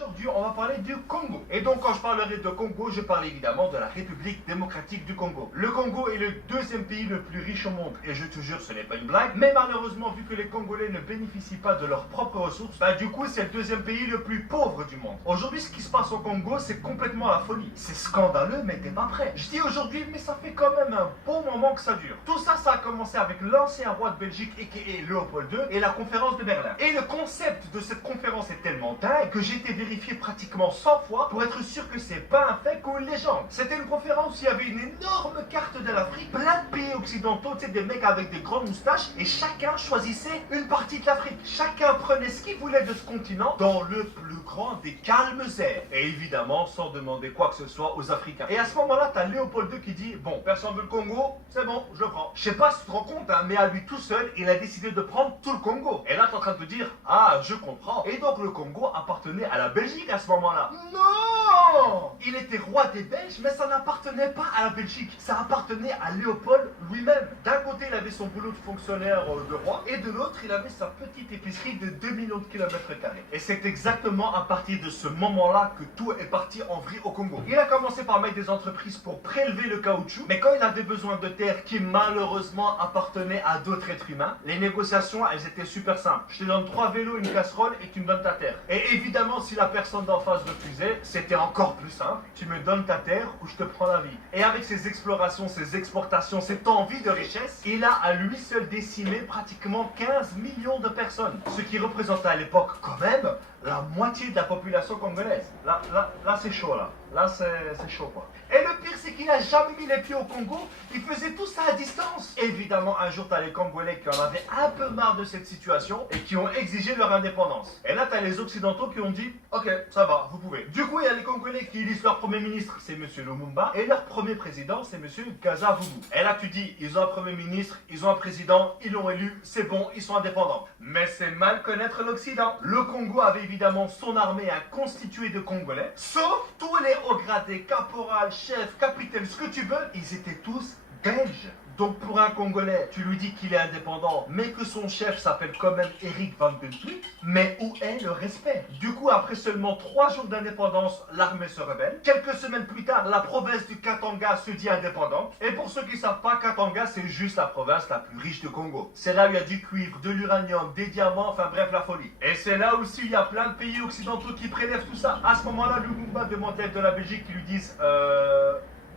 Aujourd'hui, on va parler du Congo. Et donc, quand je parlerai de Congo, je parle évidemment de la République démocratique du Congo. Le Congo est le deuxième pays le plus riche au monde. Et je te jure, ce n'est pas une blague. Mais malheureusement, vu que les Congolais ne bénéficient pas de leurs propres ressources, bah du coup, c'est le deuxième pays le plus pauvre du monde. Aujourd'hui, ce qui se passe au Congo, c'est complètement la folie. C'est scandaleux, mais t'es pas prêt. Je dis aujourd'hui, mais ça fait quand même un bon moment que ça dure. Tout ça, ça a commencé avec l'ancien roi de Belgique, a.k.a. Léopold II, et la conférence de Berlin. Et le concept de cette conférence est tellement dingue que j'ai été vérifié pratiquement 100 fois pour être sûr que c'est pas un fait ou une légende. C'était une conférence où il y avait une énorme carte de l'Afrique, plein de pays occidentaux, tu sais, des mecs avec des grandes moustaches, et chacun choisissait une partie de l'Afrique. Chacun prenait ce qu'il voulait de ce continent dans le plus grand des calmes airs. Et évidemment, sans demander quoi que ce soit aux Africains. Et à ce moment-là, t'as Léopold II qui dit, bon, personne veut le Congo, c'est bon, je le prends. Je sais pas si tu te rends compte, hein, mais à lui tout seul, il a décidé de prendre tout le Congo. Et là, t'es en train de te dire, ah, je comprends. Et donc, le Congo appartenait à la Belgique à ce moment-là. Non! Il était roi des Belges, mais ça n'appartenait pas à la Belgique. Ça appartenait à Léopold lui-même. D'un côté, il avait son boulot de fonctionnaire de roi, et de l'autre, il avait sa petite épicerie de 2 millions de kilomètres carrés. Et c'est exactement à partir de ce moment-là que tout est parti en vrille au Congo. Il a commencé par mettre des entreprises pour prélever le caoutchouc, mais quand il avait besoin de terres qui malheureusement appartenaient à d'autres êtres humains, les négociations, elles étaient super simples. Je te donne 3 vélos, une casserole et tu me donnes ta terre. Et évidemment, si la personne d'en face refusait, c'était encore plus simple. Tu me donnes ta terre ou je te prends la vie. Et avec ses explorations, ses exportations, cette envie de richesse, il a à lui seul décimé pratiquement 15 millions de personnes. Ce qui représentait à l'époque quand même la moitié de la population congolaise. Là c'est chaud là. Là, c'est chaud, quoi. Et le pire, c'est qu'il n'a jamais mis les pieds au Congo. Il faisait tout ça à distance. Évidemment, un jour, t'as les Congolais qui en avaient un peu marre de cette situation et qui ont exigé leur indépendance. Et là, t'as les Occidentaux qui ont dit, ok, ça va, vous pouvez. Du coup, il y a les Congolais qui élisent leur premier ministre, c'est Monsieur Lumumba, et leur premier président, c'est Monsieur Kasavubu. Et là, tu dis, ils ont un premier ministre, ils ont un président, ils l'ont élu, c'est bon, ils sont indépendants. Mais c'est mal connaître l'Occident. Le Congo avait évidemment son armée constituée de Congolais, sauf tous les hauts gradés, caporal, chef, capitaine, ce que tu veux, ils étaient tous belges. Donc pour un Congolais, tu lui dis qu'il est indépendant, mais que son chef s'appelle quand même Eric Van Den Put, mais où est le respect? Du coup, après seulement 3 jours d'indépendance, l'armée se rebelle. Quelques semaines plus tard, la province du Katanga se dit indépendante. Et pour ceux qui ne savent pas, Katanga, c'est juste la province la plus riche du Congo. C'est là où il y a du cuivre, de l'uranium, des diamants, enfin bref, la folie. Et c'est là aussi il y a plein de pays occidentaux qui prélèvent tout ça. À ce moment-là, Lumumba demande l'aide de la Belgique qui lui disent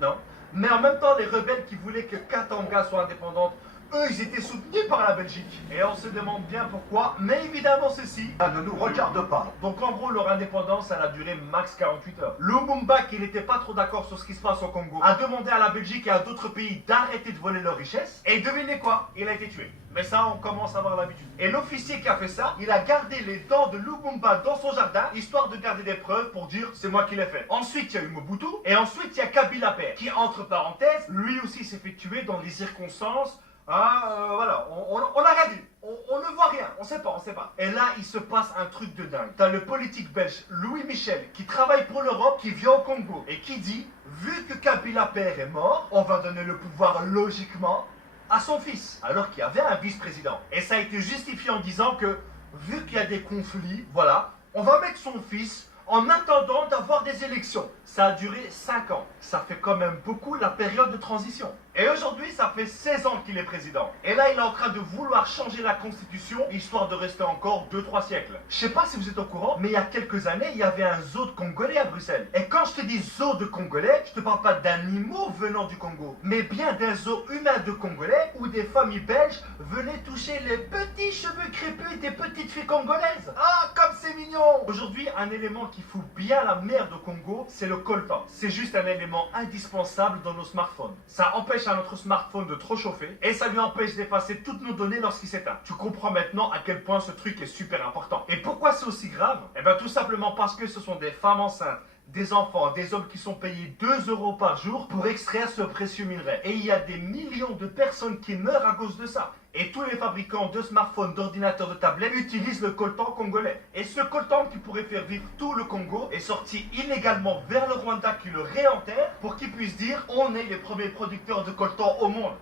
non. Mais en même temps, les rebelles qui voulaient que Katanga soit indépendante, eux, ils étaient soutenus par la Belgique. Et on se demande bien pourquoi, mais évidemment ceci, ça ne nous regarde pas. Donc en gros, leur indépendance, elle a duré max 48 heures. Lumumba, qui n'était pas trop d'accord sur ce qui se passe au Congo, a demandé à la Belgique et à d'autres pays d'arrêter de voler leurs richesses. Et devinez quoi? Il a été tué. Mais ça, on commence à avoir l'habitude. Et l'officier qui a fait ça, il a gardé les dents de Lumumba dans son jardin, histoire de garder des preuves pour dire c'est moi qui l'ai fait. Ensuite, il y a eu Mobutu, et ensuite, il y a Kabila Père, qui, entre parenthèses, lui aussi s'est fait tuer dans des circonstances. Voilà, on n'a rien dit. On ne voit rien, on sait pas. Et là, il se passe un truc de dingue. T'as le politique belge Louis Michel qui travaille pour l'Europe, qui vient au Congo et qui dit, vu que Kabila Père est mort, on va donner le pouvoir logiquement à son fils, alors qu'il y avait un vice-président. Et ça a été justifié en disant que, vu qu'il y a des conflits, voilà, on va mettre son fils en attendant d'avoir des élections. Ça a duré 5 ans. Ça fait quand même beaucoup la période de transition. Et aujourd'hui, ça fait 16 ans qu'il est président. Et là, il est en train de vouloir changer la constitution, histoire de rester encore 2-3 siècles. Je sais pas si vous êtes au courant, mais il y a quelques années, il y avait un zoo de Congolais à Bruxelles. Et quand je te dis zoo de Congolais, je te parle pas d'animaux venant du Congo, mais bien d'un zoo humain de Congolais où des familles belges venaient toucher les petits cheveux crépus des petites filles congolaises. Ah, comme c'est mignon! Aujourd'hui, un élément qui fout bien la merde au Congo, c'est le coltan. C'est juste un élément indispensable dans nos smartphones. Ça empêche à notre smartphone de trop chauffer et ça lui empêche d'effacer toutes nos données lorsqu'il s'éteint. Tu comprends maintenant à quel point ce truc est super important. Et pourquoi c'est aussi grave? Eh bien tout simplement parce que ce sont des femmes enceintes, des enfants, des hommes qui sont payés 2 € par jour pour extraire ce précieux minerai. Et il y a des millions de personnes qui meurent à cause de ça. Et tous les fabricants de smartphones, d'ordinateurs, de tablettes utilisent le coltan congolais. Et ce coltan qui pourrait faire vivre tout le Congo est sorti illégalement vers le Rwanda qui le réenterre pour qu'ils puissent dire on est les premiers producteurs de coltan au monde.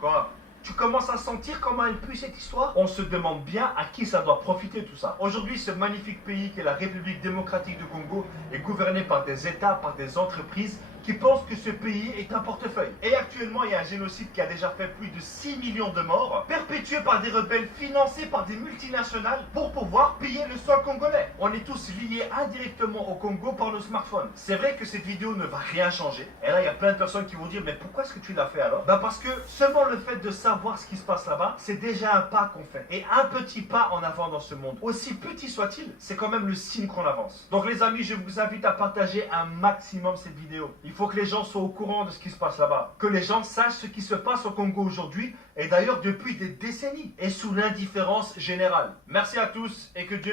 Quoi? Tu commences à sentir comment elle pue cette histoire? On se demande bien à qui ça doit profiter tout ça. Aujourd'hui, ce magnifique pays qu'est la République démocratique du Congo est gouverné par des États, par des entreprises qui pensent que ce pays est un portefeuille. Et actuellement, il y a un génocide qui a déjà fait plus de 6 millions de morts, perpétué par des rebelles financés par des multinationales pour pouvoir piller le sol congolais. On est tous liés indirectement au Congo par nos smartphones. C'est vrai que cette vidéo ne va rien changer. Et là, il y a plein de personnes qui vont dire, mais pourquoi est-ce que tu l'as fait alors? Ben parce que seulement le fait de savoir ce qui se passe là-bas, c'est déjà un pas qu'on fait. Et un petit pas en avant dans ce monde, aussi petit soit-il, c'est quand même le signe qu'on avance. Donc les amis, je vous invite à partager un maximum cette vidéo. Il faut que les gens soient au courant de ce qui se passe là-bas. Que les gens sachent ce qui se passe au Congo aujourd'hui, et d'ailleurs depuis des décennies, et sous l'indifférence générale. Merci à tous, et que Dieu bénisse.